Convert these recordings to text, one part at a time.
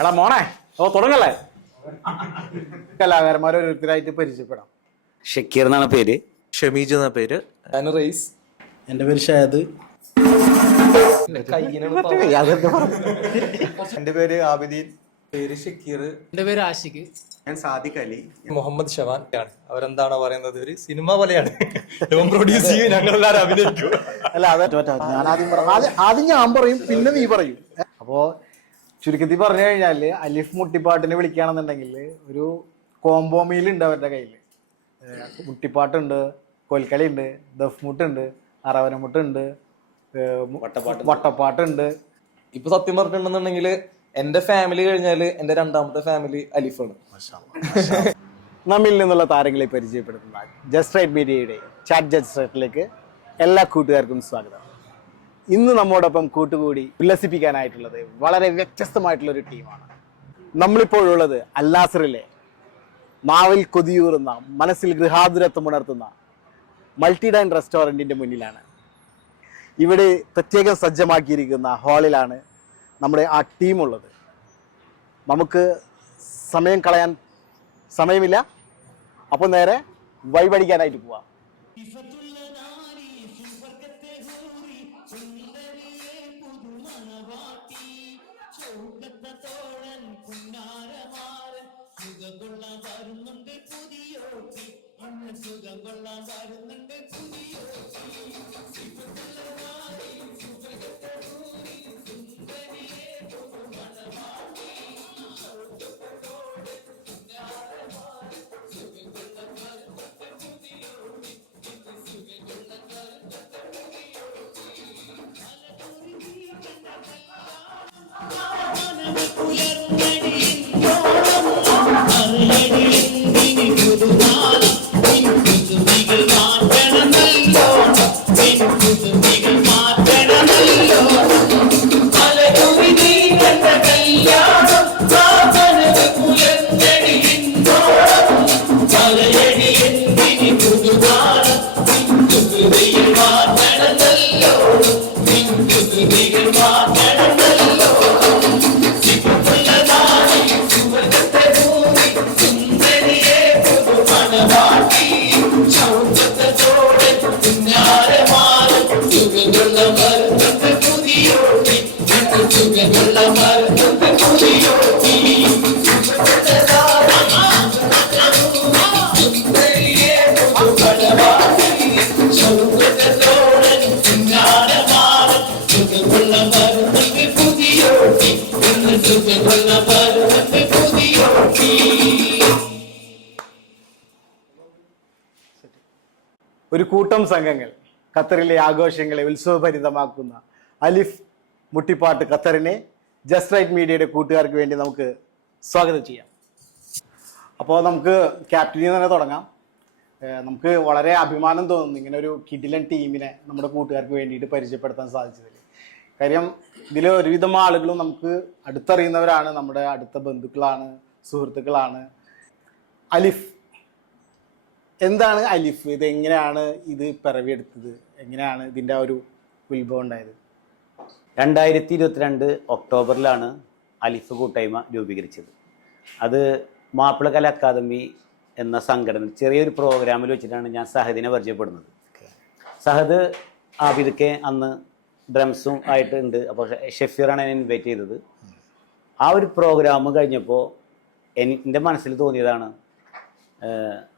എടാ മോനെ ഓ തുടങ്ങല്ലേ? കലാകാരന്മാരെ ഓരോരുത്തരായിട്ട് പരിചയപ്പെടാം. ഷക്കീർ എന്നാണ് പേര്. ഷമീജ് എന്ന പേര്. റൈസ് എന്റെ പേര് ഷായത് എന്റെ പേര് ആബിദീൻ. പേര് ഷക്കീർ. എന്റെ പേര് ആഷിഖ്. ഞാൻ സാദിഖ് അലി. മുഹമ്മദ് ഷവാൻ ആണ്. അവരെന്താണോ പറയുന്നത്? ഒരു സിനിമ പോലെയാണ്. പ്രൊഡ്യൂസ് ചെയ്യും. ഞങ്ങൾ എല്ലാവരും അഭിനയിക്കും. അല്ല അത് ഞാൻ ആദ്യം പറ ആദ്യം ആദ്യം ഞാൻ പറയും പിന്നെ നീ പറയും. അപ്പോ ചുരുക്കത്തിൽ പറഞ്ഞു കഴിഞ്ഞാൽ അലിഫ് മുട്ടിപ്പാട്ടിനെ വിളിക്കുകയാണെന്നുണ്ടെങ്കിൽ ഒരു കോംബോ മീൽ ഉണ്ട് അവരുടെ കയ്യിൽ മുട്ടിപ്പാട്ടുണ്ട് കൊൽക്കളി ഉണ്ട് ദഫ്മുട്ടുണ്ട് അറവനമുട്ടുണ്ട് വട്ടപ്പാട്ടുണ്ട്. ഇപ്പൊ സത്യം പറഞ്ഞിട്ടുണ്ടെന്നുണ്ടെങ്കിൽ എന്റെ ഫാമിലി കഴിഞ്ഞാൽ എന്റെ രണ്ടാമത്തെ ഫാമിലി അലിഫാണ്. നമ്മിൽ നിന്നുള്ള താരങ്ങളെ പരിചയപ്പെടുത്തുന്ന just right media chat just റൈറ്റിലേക്ക് എല്ലാ കൂട്ടുകാർക്കും സ്വാഗതം. ഇന്ന് നമ്മോടൊപ്പം കൂട്ടുകൂടി ഉല്ലസിപ്പിക്കാനായിട്ടുള്ളത് വളരെ വ്യത്യസ്തമായിട്ടുള്ള ഒരു ടീമാണ്. നമ്മളിപ്പോഴുള്ളത് അല്ലാസറിലെ നാവിൽ കൊതിയൂറുന്ന മനസ്സിൽ ഗൃഹാതുരത്വം ഉണർത്തുന്ന മൾട്ടിഡൈൻ റെസ്റ്റോറന്റിന്റെ മുന്നിലാണ്. ഇവിടെ പ്രത്യേകം സജ്ജമാക്കിയിരിക്കുന്ന ഹാളിലാണ് നമ്മുടെ ആ ടീമുള്ളത്. നമുക്ക് സമയം കളയാൻ സമയമില്ല. അപ്പോൾ നേരെ വഴിപടിക്കാനായിട്ട് പോവാം. ഇഫത്തുള്ളതാരി സുവർഗത്തെ ഹൂറി സുന്ദരിയെ പുതുമണവാട്ടി ചൗക്കത്ത തോഴൻ പുന്നാരമാരൻ സുഖം കൊള്ളാൻ വരുന്നുണ്ട് പുതിയോട്ടി അന്ന് സുഖം കൊള്ളാൻ വരുന്നുണ്ട് പുതിയോട്ടി ഇഫത്തുള്ളതാരി സുവർഗത്തെ ഹൂറി സുന്ദരി Big and Wild. ഒരു കൂട്ടം സംഘങ്ങൾ ഖത്തറിലെ ആഘോഷങ്ങളെ ഉത്സവഭരിതമാക്കുന്ന അലിഫ് മുട്ടിപ്പാട്ട് ഖത്തറിനെ ജസ്റ്റ് റൈറ്റ് മീഡിയയുടെ കൂട്ടുകാർക്ക് വേണ്ടി നമുക്ക് സ്വാഗതം ചെയ്യാം. അപ്പോൾ നമുക്ക് ക്യാപ്റ്റനിൽ തന്നെ തുടങ്ങാം. നമുക്ക് വളരെ അഭിമാനം തോന്നുന്നു ഇങ്ങനെ ഒരു കിഡിലൻ ടീമിനെ നമ്മുടെ കൂട്ടുകാർക്ക് വേണ്ടിയിട്ട് പരിചയപ്പെടുത്താൻ സാധിച്ചതിൽ. കാര്യം ഇതിൽ ഒരുവിധം ആളുകളും നമുക്ക് അടുത്തറിയുന്നവരാണ് നമ്മുടെ അടുത്ത ബന്ധുക്കളാണ് സുഹൃത്തുക്കളാണ്. അലിഫ് എന്താണ് അലിഫ്? ഇത് എങ്ങനെയാണ് ഇത് പിറവിയെടുത്തത്? എങ്ങനെയാണ് ഇതിന്റെ ആ ഒരു ഉത്ഭവം ഉണ്ടായത്? രണ്ടായിരത്തി ഇരുപത്തിരണ്ട് ഒക്ടോബറിലാണ് അലിഫ് കൂട്ടായ്മ രൂപീകരിച്ചത്. അത് മാപ്പിള കല അക്കാദമി എന്ന സംഘടന ചെറിയൊരു പ്രോഗ്രാമിൽ വെച്ചിട്ടാണ് ഞാൻ സഹദിനെ പരിചയപ്പെടുന്നത്. സഹദ് ആബിദക്കെ അന്ന് ഡ്രംസും ആയിട്ട് ഉണ്ട്. അപ്പോൾ ഷെഫീറാണ് എന്നെ ഇൻവൈറ്റ് ചെയ്തത്. ആ ഒരു പ്രോഗ്രാം കഴിഞ്ഞപ്പോൾ എന്റെ മനസ്സിൽ തോന്നിയതാണ്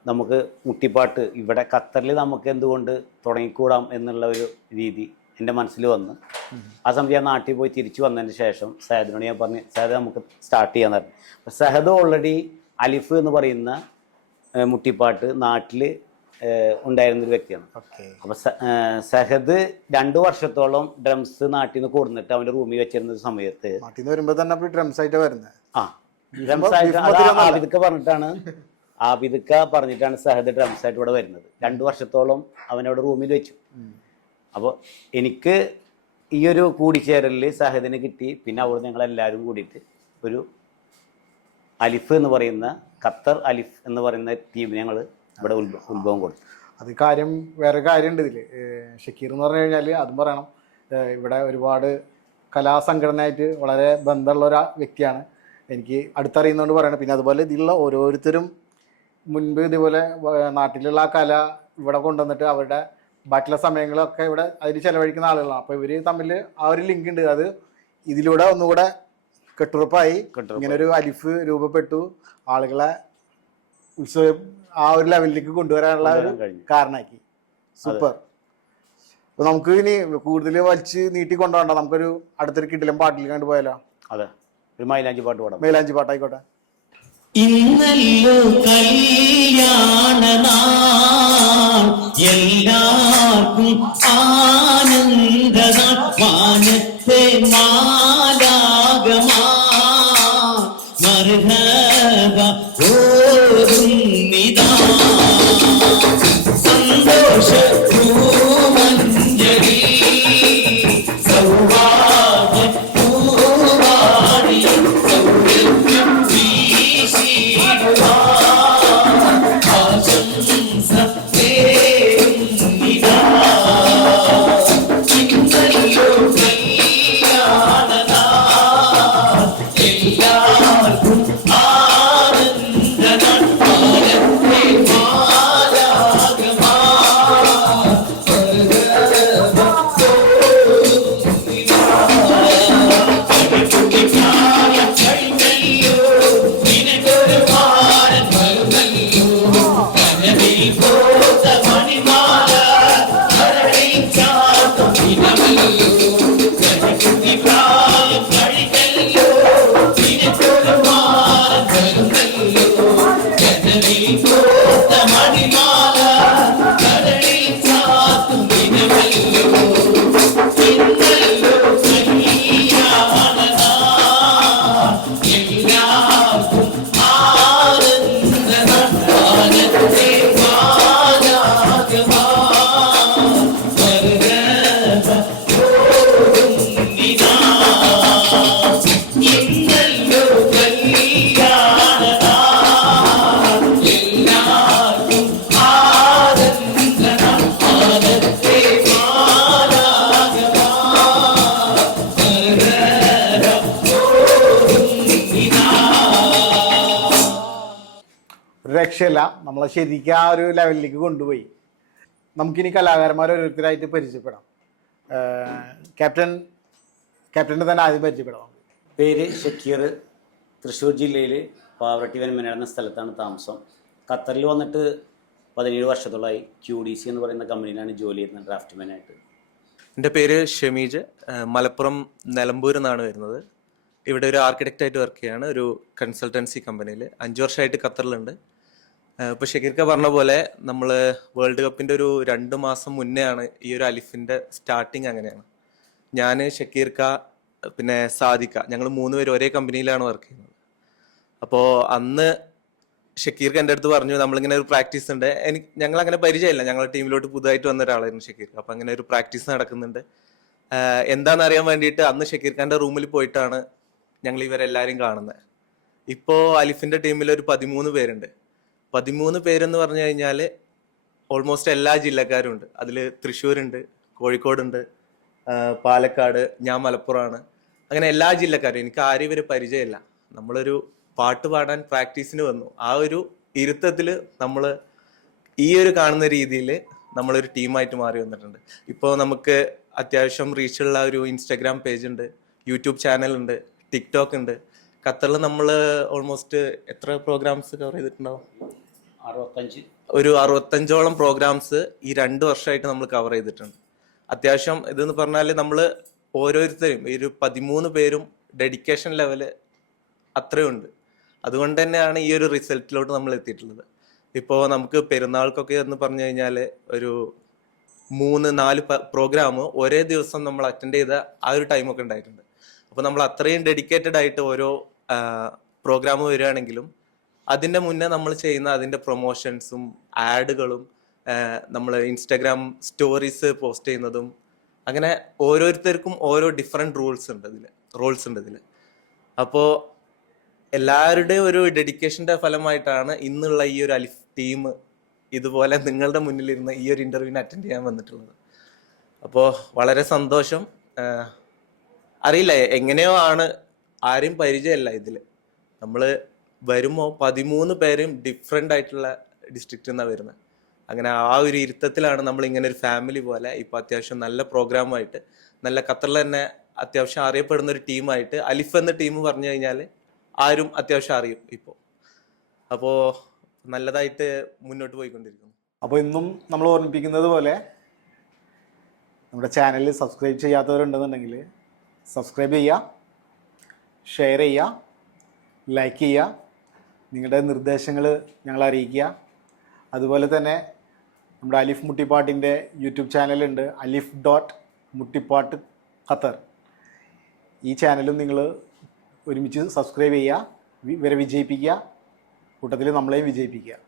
നമുക്ക് മുട്ടിപ്പാട്ട് ഇവിടെ ഖത്തറിൽ നമുക്ക് എന്തുകൊണ്ട് തുടങ്ങിക്കൂടാം എന്നുള്ള ഒരു രീതി എന്റെ മനസ്സിൽ വന്ന്. ആ സമയത്ത് ഞാൻ നാട്ടിൽ പോയി തിരിച്ചു വന്നതിന് ശേഷം സഹദിനോട് ഞാൻ പറഞ്ഞു സഹദ് നമുക്ക് സ്റ്റാർട്ട് ചെയ്യാൻ പറഞ്ഞു. അപ്പോൾ സഹദ് ഓൾറെഡി അലിഫ് എന്ന് പറയുന്ന മുട്ടിപ്പാട്ട് നാട്ടിൽ ഉണ്ടായിരുന്ന ഒരു വ്യക്തിയാണ്. അപ്പം സഹദ് രണ്ടു വർഷത്തോളം ഡ്രംസ് നാട്ടിൽ നിന്ന് കൊടുന്നിട്ട് അവന്റെ റൂമിൽ വെച്ചിരുന്ന സമയത്ത് നാട്ടിൽ നിന്ന് വരുമ്പോൾ തന്നെ ഡ്രംസ് ആയിട്ട് വരുന്നത് ആ ഡ്രംസ് ആയിട്ട് അത് പറഞ്ഞിട്ടാണ് ആബിദക്ക പറഞ്ഞിട്ടാണ് സഹദ് ഡ്രംസ് ആയിട്ട് ഇവിടെ വരുന്നത്. രണ്ടു വർഷത്തോളം അവനവിടെ റൂമിൽ വെച്ചു. അപ്പോൾ എനിക്ക് ഈ ഒരു കൂടിച്ചേരലിൽ സഹദിന് കിട്ടി. പിന്നെ അവിടെ ഞങ്ങൾ എല്ലാരും കൂടിയിട്ട് ഒരു അലിഫ് എന്ന് പറയുന്ന ഖത്തർ അലിഫ് എന്ന് പറയുന്ന ടീം ഞങ്ങൾ ഇവിടെ ഉത്ഭ- ഉത്ഭവം കൊടുത്തു. അത് കാര്യം വേറെ കാര്യമുണ്ട് ഇതിൽ ഷക്കീർ എന്ന് പറഞ്ഞു കഴിഞ്ഞാൽ അതും പറയണം. ഇവിടെ ഒരുപാട് കലാസംഘടനയായിട്ട് വളരെ ബന്ധമുള്ള ഒരു വ്യക്തിയാണ്. എനിക്ക് അടുത്തറിയുന്നതുകൊണ്ട് പറയണം. പിന്നെ അതുപോലെ ഇതിലുള്ള ഓരോരുത്തരും മുൻപ് ഇതുപോലെ നാട്ടിലുള്ള ആ കല ഇവിടെ കൊണ്ടുവന്നിട്ട് അവരുടെ ബാക്കിയുള്ള സമയങ്ങളൊക്കെ ഇവിടെ അതിൽ ചെലവഴിക്കുന്ന ആളുകളാണ്. അപ്പോൾ ഇവർ തമ്മിൽ ആ ഒരു ലിങ്ക് ഉണ്ട്. അത് ഇതിലൂടെ ഒന്നുകൂടെ കെട്ടുറപ്പായി. ഇങ്ങനെ ഒരു അലിഫ് രൂപപ്പെട്ടു. ആളുകളെ ഉത്സവം ആ ഒരു ലെവലിലേക്ക് കൊണ്ടുവരാനുള്ള ഒരു കാരണമാക്കി സൂപ്പർ അപ്പൊ നമുക്ക് ഇനി കൂടുതൽ വലിച്ച് നീട്ടി കൊണ്ടുപോകണ്ട. നമുക്കൊരു അടുത്തൊരു കിടിലം പാട്ടിൽ കണ്ടുപോയാലോ അതെ. ഒരു മൈലാഞ്ചി പാട്ട് പാടാം. മൈലാഞ്ചി പാട്ടായിക്കോട്ടെ ഇന്നല്ലോ കല്യാണ നാൾ എല്ലാവർക്കും ആനന്ദ മാനത്തെ മാലാകമാ ഒരു നമ്മളെ ശരിക്കും ആ ഒരു ലെവലിലേക്ക് കൊണ്ടുപോയി. നമുക്കിനി കലാകാരന്മാർ ഓരോരുത്തരായിട്ട് പരിചയപ്പെടാം. ക്യാപ്റ്റൻ ക്യാപ്റ്റനെ തന്നെ ആദ്യം പരിചയപ്പെടാം പേര് ഷക്കീർ. തൃശ്ശൂർ ജില്ലയിൽ പാവറട്ടി വനമന എന്ന സ്ഥലത്താണ് താമസം. ഖത്തറിൽ വന്നിട്ട് പതിനേഴ് വർഷത്തോളമായി ക്യു ഡി സി എന്ന് പറയുന്ന കമ്പനിയിലാണ് ജോലി ചെയ്യുന്നത് ഡ്രാഫ്റ്റ്മാനായിട്ട്. എന്റെ പേര് ഷമീജ്. മലപ്പുറം നിലമ്പൂർ എന്നാണ് വരുന്നത്. ഇവിടെ ഒരു ആർക്കിടെക്റ്റായിട്ട് വർക്ക് ചെയ്യുകയാണ് ഒരു കൺസൾട്ടൻസി കമ്പനിയിൽ അഞ്ച് വർഷമായിട്ട് ഖത്തറിലുണ്ട്. ഏഹ് ഇപ്പോൾ ഷക്കീർക്ക പറഞ്ഞ പോലെ നമ്മൾ വേൾഡ് കപ്പിന്റെ ഒരു രണ്ട് മാസം മുന്നേ ആണ് ഈ ഒരു അലിഫിന്റെ സ്റ്റാർട്ടിങ് അങ്ങനെയാണ്. ഞാൻ ഷക്കീർക്ക പിന്നെ സാദിക്ക ഞങ്ങൾ മൂന്ന് പേര് ഒരേ കമ്പനിയിലാണ് വർക്ക് ചെയ്യുന്നത്. അപ്പോ അന്ന് ഷക്കീർക്ക് എന്റെ അടുത്ത് പറഞ്ഞു നമ്മളിങ്ങനെ ഒരു പ്രാക്ടീസ് ഉണ്ട്. എനിക്ക് ഞങ്ങൾ അങ്ങനെ പരിചയമില്ല. ഞങ്ങളുടെ ടീമിലോട്ട് പുതുതായിട്ട് വന്ന ഒരാളായിരുന്നു ഷക്കീർക്ക്. അപ്പം അങ്ങനെ ഒരു പ്രാക്ടീസ് നടക്കുന്നുണ്ട്. എന്താണെന്നറിയാൻ വേണ്ടിയിട്ട് അന്ന് ഷക്കീർ ഖാന്റെ റൂമിൽ പോയിട്ടാണ് ഞങ്ങൾ ഇവരെല്ലാവരും കാണുന്നത് ഇപ്പോ അലിഫിന്റെ ടീമിൽ ഒരു പതിമൂന്ന് പേരുണ്ട്. പതിമൂന്ന് പേരെന്ന് പറഞ്ഞു കഴിഞ്ഞാൽ ഓൾമോസ്റ്റ് എല്ലാ ജില്ലക്കാരും ഉണ്ട് അതിൽ തൃശ്ശൂരുണ്ട് കോഴിക്കോടുണ്ട് പാലക്കാട് ഞാൻ മലപ്പുറമാണ്. അങ്ങനെ എല്ലാ ജില്ലക്കാരും എനിക്ക് ആരും ഇവർ പരിചയമില്ല. നമ്മളൊരു പാട്ട് പാടാൻ പ്രാക്ടീസിന് വന്നു. ആ ഒരു ഇരുത്തത്തിൽ നമ്മൾ ഈ ഒരു കാണുന്ന രീതിയിൽ നമ്മളൊരു ടീമായിട്ട് മാറി വന്നിട്ടുണ്ട്. ഇപ്പോൾ നമുക്ക് അത്യാവശ്യം റീച്ചുള്ള ഒരു ഇൻസ്റ്റാഗ്രാം പേജ് ഉണ്ട് യൂട്യൂബ് ചാനലുണ്ട് ടിക്ടോക്ക് ഉണ്ട്. ഖത്തറിൽ നമ്മൾ ഓൾമോസ്റ്റ് എത്ര പ്രോഗ്രാംസ് കവർ ചെയ്തിട്ടുണ്ടാവും? അറുപത്തഞ്ച്. ഒരു അറുപത്തഞ്ചോളം പ്രോഗ്രാംസ് ഈ രണ്ട് വർഷമായിട്ട് നമ്മൾ കവർ ചെയ്തിട്ടുണ്ട്. അത്യാവശ്യം ഇതെന്ന് പറഞ്ഞാൽ നമ്മൾ ഓരോരുത്തരും ഒരു പതിമൂന്ന് പേരും ഡെഡിക്കേഷൻ ലെവൽ അത്രയുണ്ട്. അതുകൊണ്ട് തന്നെയാണ് ഈ ഒരു റിസൾട്ടിലോട്ട് നമ്മൾ എത്തിയിട്ടുള്ളത്. ഇപ്പോൾ നമുക്ക് പെരുന്നാൾക്കൊക്കെ എന്ന് പറഞ്ഞു കഴിഞ്ഞാൽ ഒരു മൂന്ന് നാല് പ്രോഗ്രാം ഒരേ ദിവസം നമ്മൾ അറ്റൻഡ് ചെയ്ത ആ ഒരു ടൈമൊക്കെ ഉണ്ടായിട്ടുണ്ട്. അപ്പോൾ നമ്മൾ അത്രയും ഡെഡിക്കേറ്റഡ് ആയിട്ട് ഓരോ പ്രോഗ്രാം വരികയാണെങ്കിലും അതിന്റെ മുന്നേ നമ്മൾ ചെയ്യുന്ന അതിന്റെ പ്രൊമോഷൻസും ആഡുകളും നമ്മൾ ഇൻസ്റ്റാഗ്രാം സ്റ്റോറീസ് പോസ്റ്റ് ചെയ്യുന്നതും അങ്ങനെ ഓരോരുത്തർക്കും ഓരോ ഡിഫറെന്റ് റൂൾസ് ഉണ്ട് ഇതിൽ റൂൾസ് ഉണ്ട് ഇതിൽ അപ്പോൾ എല്ലാവരുടെയും ഒരു ഡെഡിക്കേഷന്റെ ഫലമായിട്ടാണ് ഇന്നുള്ള ഈ ഒരു അലിഫ് ടീം ഇതുപോലെ നിങ്ങളുടെ മുന്നിലിരുന്ന് ഈ ഒരു ഇന്റർവ്യൂവിന് അറ്റൻഡ് ചെയ്യാൻ വന്നിട്ടുള്ളത്. അപ്പോൾ വളരെ സന്തോഷം. അറിയില്ല എങ്ങനെയോ ആണ് ആരും പരിചയമല്ല ഇതിൽ നമ്മൾ വരുമ്പോൾ പതിമൂന്ന് പേരും ഡിഫറെന്റ് ആയിട്ടുള്ള ഡിസ്ട്രിക്റ്റിൽ നിന്നാണ് വരുന്നത് അങ്ങനെ ആ ഒരു ഇരുത്തത്തിലാണ് നമ്മൾ ഇങ്ങനെ ഒരു ഫാമിലി പോലെ ഇപ്പോൾ അത്യാവശ്യം നല്ല പ്രോഗ്രാമായിട്ട് നല്ല ഖത്തറിൽ തന്നെ അത്യാവശ്യം അറിയപ്പെടുന്ന ഒരു ടീമായിട്ട് അലിഫ് എന്ന ടീം പറഞ്ഞു കഴിഞ്ഞാൽ ആരും അത്യാവശ്യം അറിയും ഇപ്പോൾ അപ്പോൾ നല്ലതായിട്ട് മുന്നോട്ട് പോയിക്കൊണ്ടിരിക്കുന്നു. അപ്പോൾ ഇന്നും നമ്മൾ ഓർമ്മിപ്പിക്കുന്നത് പോലെ നമ്മുടെ ചാനൽ സബ്സ്ക്രൈബ് ചെയ്യാത്തവരുണ്ടെന്നുണ്ടെങ്കിൽ സബ്സ്ക്രൈബ് ചെയ്യുക ഷെയർ ചെയ്യുക ലൈക്ക് ചെയ്യുക നിങ്ങളുടെ നിർദ്ദേശങ്ങൾ ഞങ്ങൾ അറിയിക്കുക. അതുപോലെ തന്നെ നമ്മുടെ അലിഫ് മുട്ടിപ്പാട്ടിന്റെ യൂട്യൂബ് ചാനലുണ്ട്. അലിഫ് ഡോട്ട് മുട്ടിപ്പാട്ട് ഖത്തർ. ഈ ചാനലും നിങ്ങൾ ഒരുമിച്ച് സബ്സ്ക്രൈബ് ചെയ്യുക ഇവരെ വിജയിപ്പിക്കുക. കൂട്ടത്തിൽ നമ്മളെയും വിജയിപ്പിക്കുക.